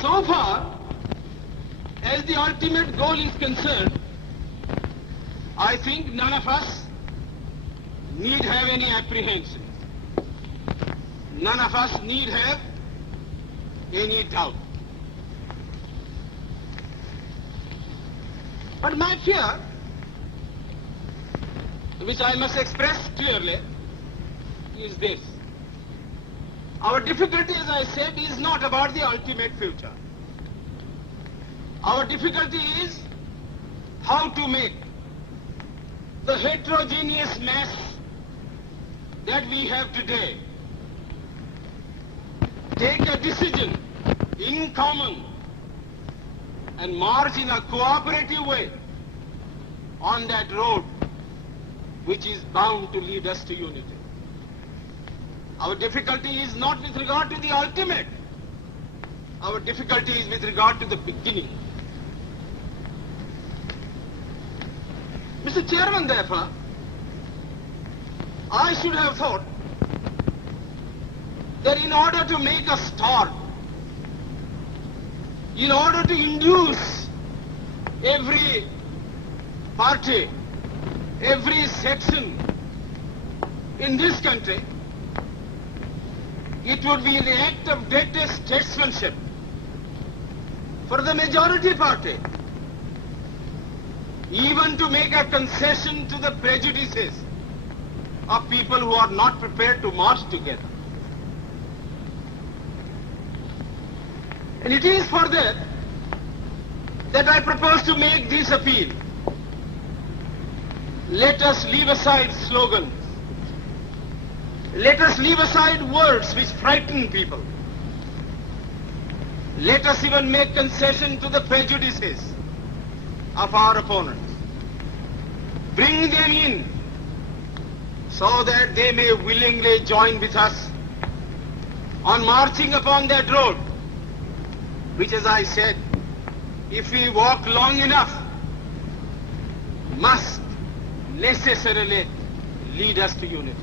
So far as the ultimate goal is concerned, I think none of us need have any apprehensions. None of us need have any doubt. But my fear, which I must express clearly, is this. Our difficulty, as I said, is not about the ultimate future. Our difficulty is how to make the heterogeneous mass that we have today take a decision in common and march in a cooperative way on that road which is bound to lead us to unity. Our difficulty is not with regard to the ultimate. Our difficulty is with regard to the beginning. Mr. Chairman, therefore, I should have thought that in order to make a start, in order to induce every party, every section in this country, it would be the act of greatest statesmanship for the majority party even to make a concession to the prejudices of people who are not prepared to march together. And it is for that I propose to make this appeal. Let us leave aside slogans. Let us leave aside words which frighten people. Let us even make concession to the prejudices of our opponents. Bring them in so that they may willingly join with us on marching upon that road, which, as I said, if we walk long enough, must necessarily lead us to unity.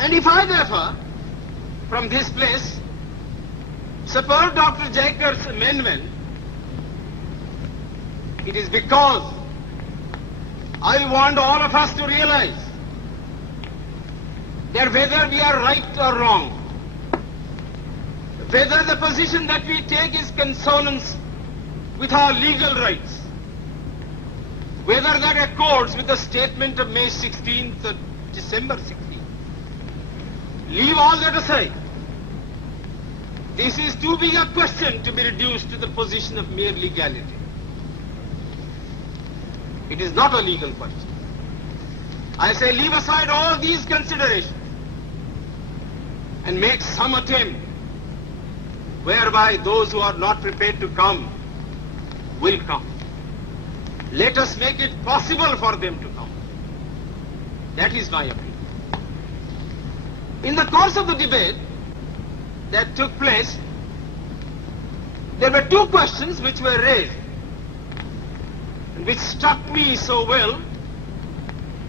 And if I, therefore, from this place, support Dr. Jaikar's amendment, it is because I want all of us to realize that whether we are right or wrong, whether the position that we take is consonance with our legal rights, whether that accords with the statement of May 16th or December 16th, leave all that aside. This is too big a question to be reduced to the position of mere legality. It is not a legal question. I say leave aside all these considerations and make some attempt whereby those who are not prepared to come will come. Let us make it possible for them to come. That is my appeal. In the course of the debate that took place, there were two questions which were raised, and which struck me so well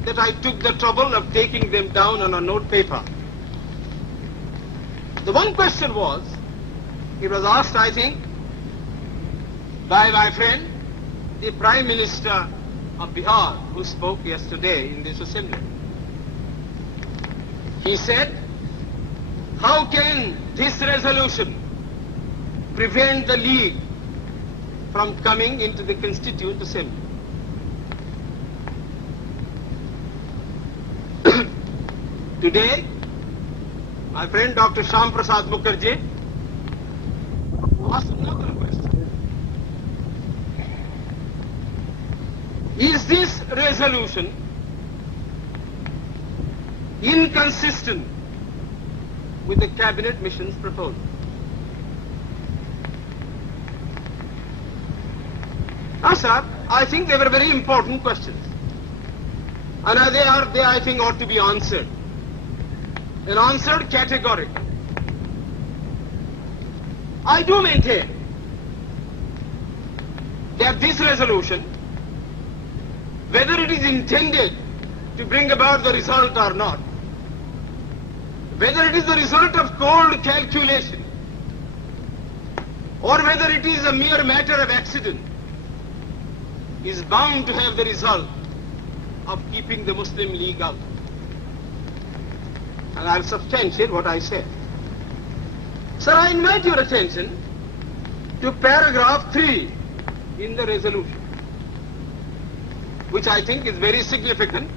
that I took the trouble of taking them down on a note paper. The one question was, it was asked, I think, by my friend, the Prime Minister of Bihar, who spoke yesterday in this assembly. He said, how can this resolution prevent the League from coming into the Constituent Assembly? Today, my friend Dr. Shyam Prasad Mukherjee asked another question. Is this resolution inconsistent with the Cabinet Mission's proposal? Now, sir, I think they were very important questions. And they, I think, ought to be answered. And answered categorically. I do maintain that this resolution, whether it is intended to bring about the result or not, whether it is the result of cold calculation or whether it is a mere matter of accident, is bound to have the result of keeping the Muslim League out. And I'll substantiate what I say. Sir, I invite your attention to paragraph 3 in the resolution, which I think is very significant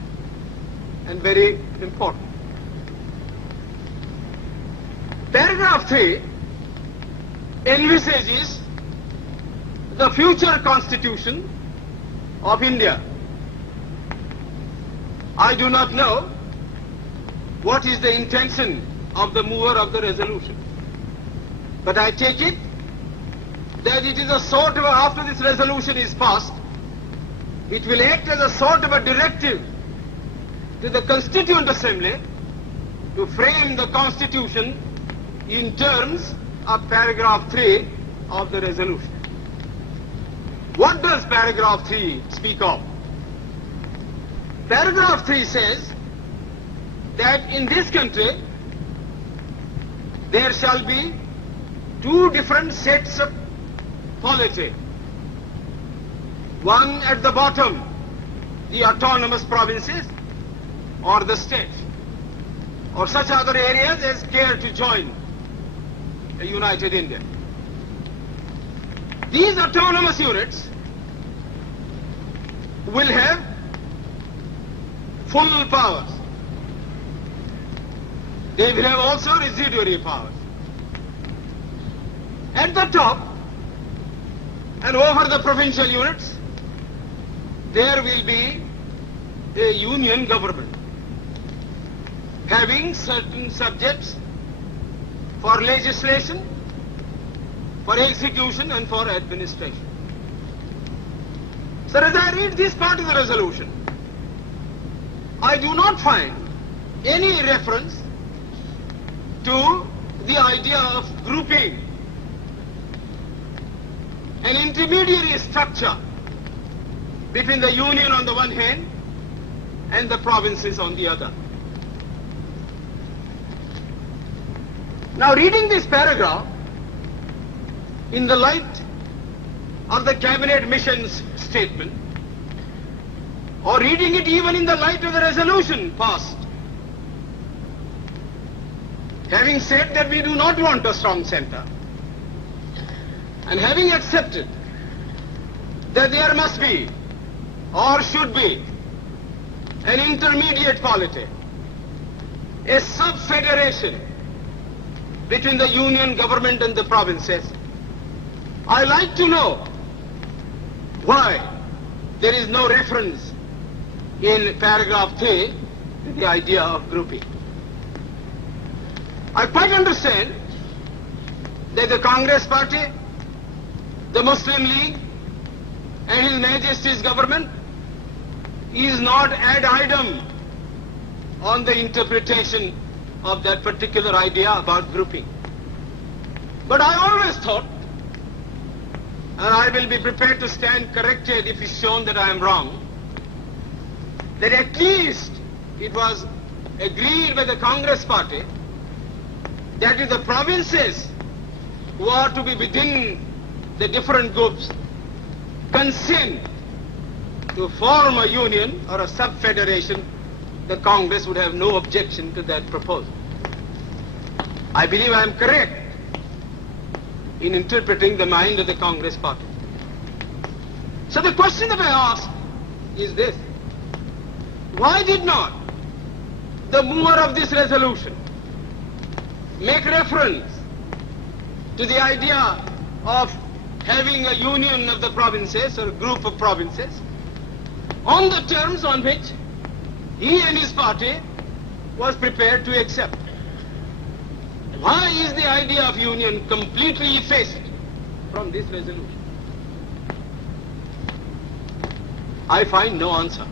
and very important. Paragraph 3 envisages the future constitution of India. I do not know what is the intention of the mover of the resolution, but I take it that it is a sort of, after this resolution is passed, it will act as a sort of a directive to the Constituent Assembly to frame the constitution in terms of paragraph 3 of the resolution. What does paragraph 3 speak of? Paragraph 3 says that in this country there shall be two different sets of polity. One at the bottom, the autonomous provinces or the states, or such other areas as care to join a united India. These autonomous units will have full powers. They will have also residuary powers. At the top and over the provincial units, there will be a union government having certain subjects for legislation, for execution and for administration. So as I read this part of the resolution, I do not find any reference to the idea of grouping an intermediary structure between the union on the one hand and the provinces on the other. Now, reading this paragraph in the light of the cabinet mission's statement, or reading it even in the light of the resolution passed, having said that we do not want a strong center, and having accepted that there must be or should be an intermediate polity, a sub-federation between the union government and the provinces, I like to know why there is no reference in paragraph 3 to the idea of grouping. I quite understand that the Congress Party, the Muslim League and His Majesty's government is not ad idem on the interpretation of that particular idea about grouping. But I always thought, and I will be prepared to stand corrected if it's shown that I am wrong, that at least it was agreed by the Congress Party that if the provinces who are to be within the different groups consent to form a union or a sub-federation, the Congress would have no objection to that proposal. I believe I am correct in interpreting the mind of the Congress Party. So the question that I ask is this: why did not the mover of this resolution make reference to the idea of having a union of the provinces or a group of provinces on the terms on which he and his party was prepared to accept? Why is the idea of union completely effaced from this resolution? I find no answer.